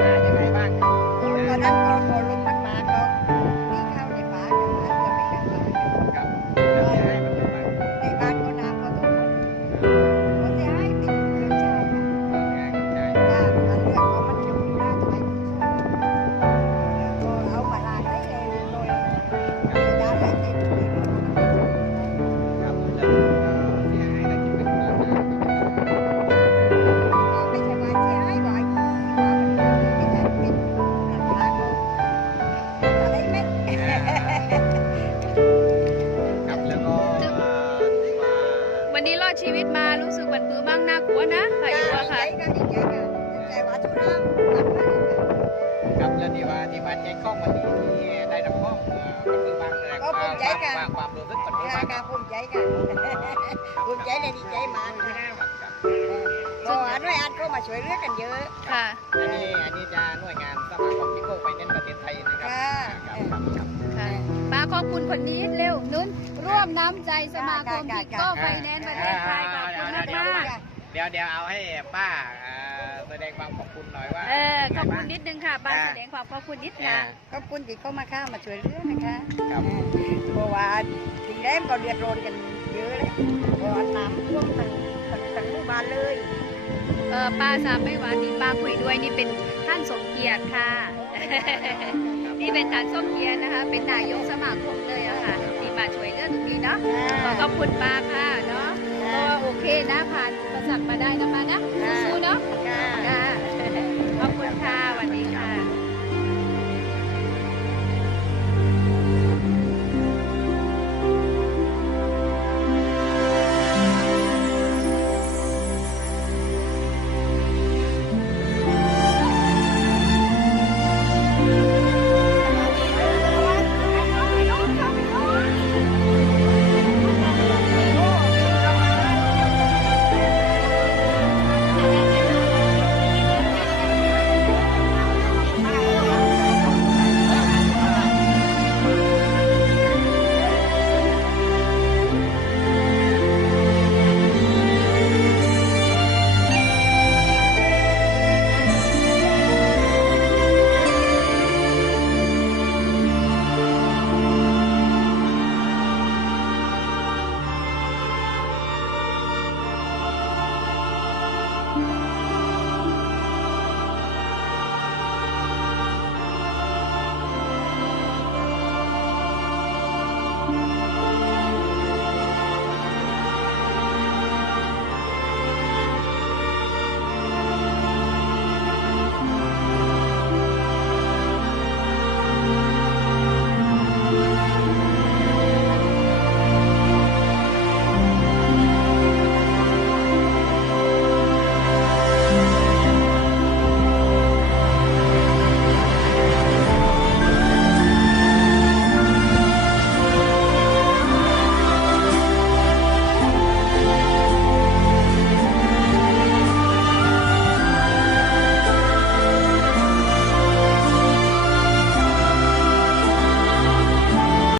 ญหายังไงบ้างครับตอนนั้นก็พอลมมันมาก็มีข้าวในฝากันมาเพื่อไปข้างหลังครับแล้วเสียหายมันเยอะมากในบ้านก็น้ำก็ท่วมก็เสียหายเป็นเกือบชาติ ใช่ ว่าเรื่องของมันอยู่หน้าไทยก็เอามาลาได้เลยโดยดาวได้เต็มที่ ครับแล้วเสียหายแล้วคิดเป็นราคา ไม่ใช่ว่าเสียหายบ่อยว่ามันไม่ใช่เป็นราคาของอะไรเม็ด ครับแล้วก็ที่ว่า วันนี้รอดชีวิตมารู้สึกหวั่นปื้อบ้างน่ากลัวนะพายุอะค่ะ ดีใจกันแต่ว่าชุดน้ำหนักมาก ครับแล้วที่ว่าแจ้งข้องวันนี้ที่ได้รับข้องมันคือบางแรงความรู้สึกมันคือบาง การภูมิใจกันภูมิใจเลยดีใจมาก ครับ เพราะว่าหน่วยงานก็มาช่วยเหลือกันเยอะ ค่ะ อันนี้จะหน่วยงานสมาคมที่โก้ไฟแนนซ์ประเทศไทยนะครับครับ ค่ะป้าขอบคุณคนนี้เร็วนุ้นร่วมน้ำใจสมาคมทิโก้ไฟแนนซ์ประเทศไทยขอบคุณมาก เดี๋ยวเอาให้ป้าแสดงความขอบคุณหน่อยว่า ขอบคุณนิดนึงค่ะป้าแสดงความขอบคุณนิดค่ะ ขอบคุณที่เข้ามามาช่วยเหลือนะคะ ครับ เพราะว่าสิ่งแรกก็เดือดร้อนกันเยอะเลยเพราะว่าน้ำท่วมทั้งหมู่บ้านเลย ป้าทราบไหมว่านี่ป้าคุยด้วยนี่เป็นท่านสมเกียรติค่ะ นี่เป็นท่านสมเกียรตินะคะ เป็นนายกสมาคมเลยอะค่ะที่มาช่วยเหลือตรงนี้เนาะขอบคุณป้าค่ะเนาะก็โอเคนะผ่านอุปสรรคมาได้